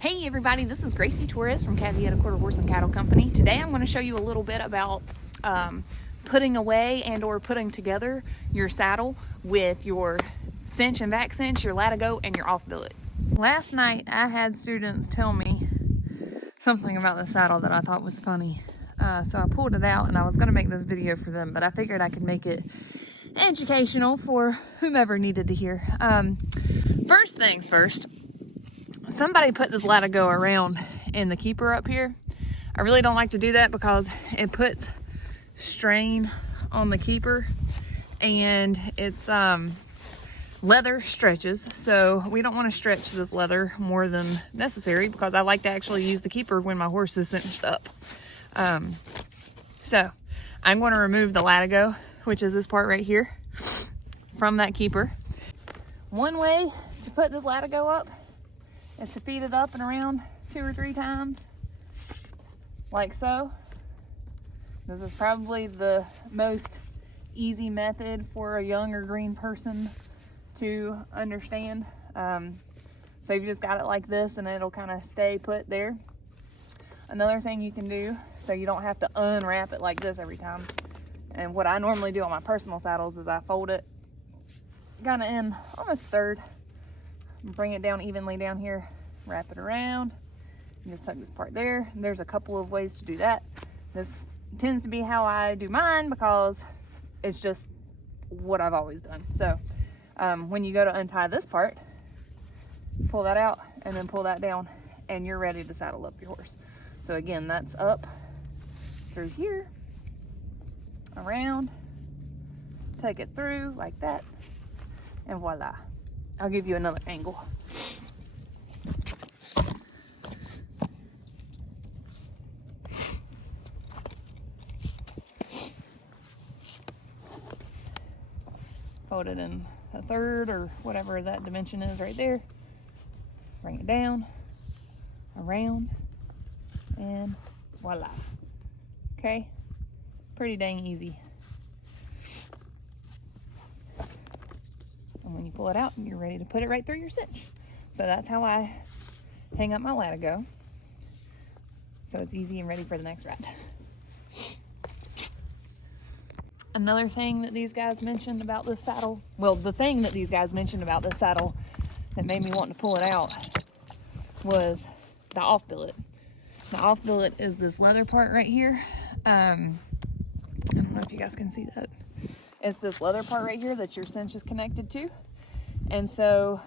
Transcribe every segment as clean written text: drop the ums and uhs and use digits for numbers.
Hey everybody, this is Gracie Torres from Cavietta Quarter Horse and Cattle Company. Today I'm going to show you a little bit about putting away and or putting together your saddle with your cinch and back cinch, your Latigo, and your Off Billet. Last night I had students tell me something about the saddle that I thought was funny. So I pulled it out and I was going to make this video for them, but I figured I could make it educational for whomever needed to hear. First things first. Somebody put this Latigo around in the keeper up here. I really don't like to do that because it puts strain on the keeper and it's leather stretches, so we don't want to stretch this leather more than necessary because I like to actually use the keeper when my horse is cinched up. So I'm going to remove the Latigo, which is this part right here, from that keeper. One way to put this Latigo up is to feed it up and around 2 or 3 times, like so. This is probably the most easy method for a young or green person to understand. So you've just got it like this and it'll kind of stay put there. Another thing you can do, so you don't have to unwrap it like this every time, and what I normally do on my personal saddles is I fold it kind of in almost a third, bring it down evenly down here, wrap it around, and just tuck this part there. There's a couple of ways to do that. This tends to be how I do mine because it's just what I've always done. So when you go to untie this part, pull that out and then pull that down and you're ready to saddle up your horse. So again, that's up through here, around, take it through like that, and voila. I'll give you another angle. Fold it in a third or whatever that dimension is right there. Bring it down, around, and voila. Okay, pretty dang easy. And when you pull it out, you're ready to put it right through your cinch. So that's how I hang up my Latigo. So it's easy and ready for the next ride. Another thing that these guys mentioned about this saddle, well, the thing that these guys mentioned about this saddle that made me want to pull it out was the Off Billet. The Off Billet is this leather part right here. I don't know if you guys can see that. It's this leather part right here that your cinch is connected to. And so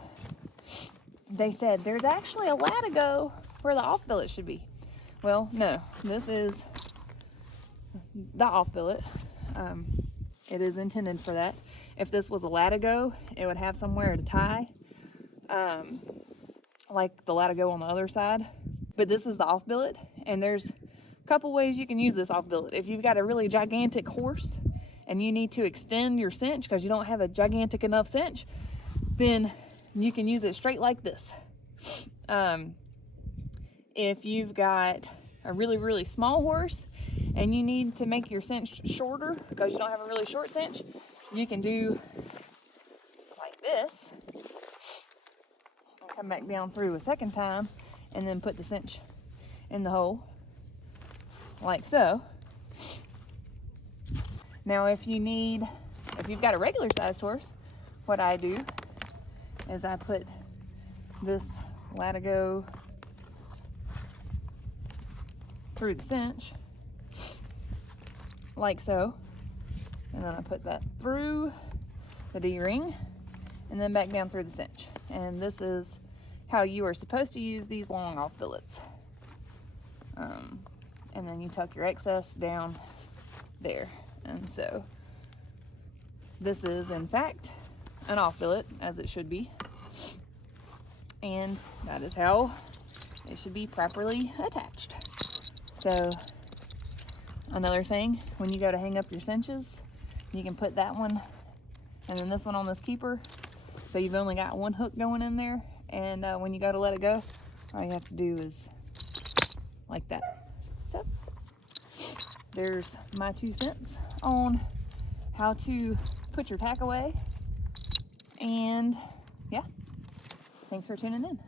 they said there's actually a Latigo where the Off Billet should be. Well, no, this is the Off Billet. It is intended for that. If this was a Latigo, it would have somewhere to tie, like the Latigo on the other side. But this is the Off Billet, and there's a couple ways you can use this Off Billet. If you've got a really gigantic horse and you need to extend your cinch because you don't have a gigantic enough cinch, then you can use it straight like this. If you've got a really, really small horse and you need to make your cinch shorter because you don't have a really short cinch, you can do like this and come back down through a second time and then put the cinch in the hole like so. Now if you've got a regular sized horse, what I do is I put this Latigo through the cinch like so, and then I put that through the D-ring and then back down through the cinch. And this is how you are supposed to use these long Off Billets. And then you tuck your excess down there. And so this is in fact an Off Billet, as it should be, and that is how it should be properly attached. So another thing, when you go to hang up your cinches, you can put that one and then this one on this keeper, so you've only got one hook going in there, and when you go to let it go, all you have to do is like that. So there's my 2 cents on how to put your tack away, and yeah, thanks for tuning in.